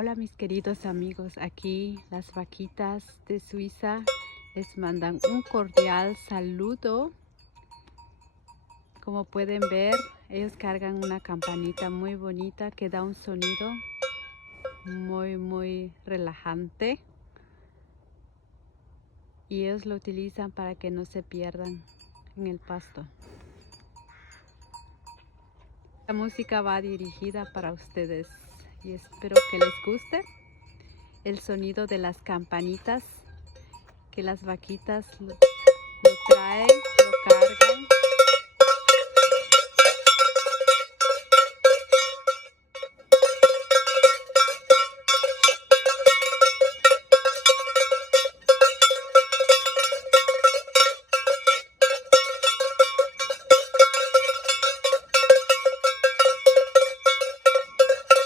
Hola mis queridos amigos, aquí las vaquitas de Suiza les mandan un cordial saludo. Como pueden ver, ellos cargan una campanita muy bonita que da un sonido muy relajante y ellos lo utilizan para que no se pierdan en el pasto. La música va dirigida para ustedes y espero que les guste el sonido de las campanitas que las vaquitas lo traen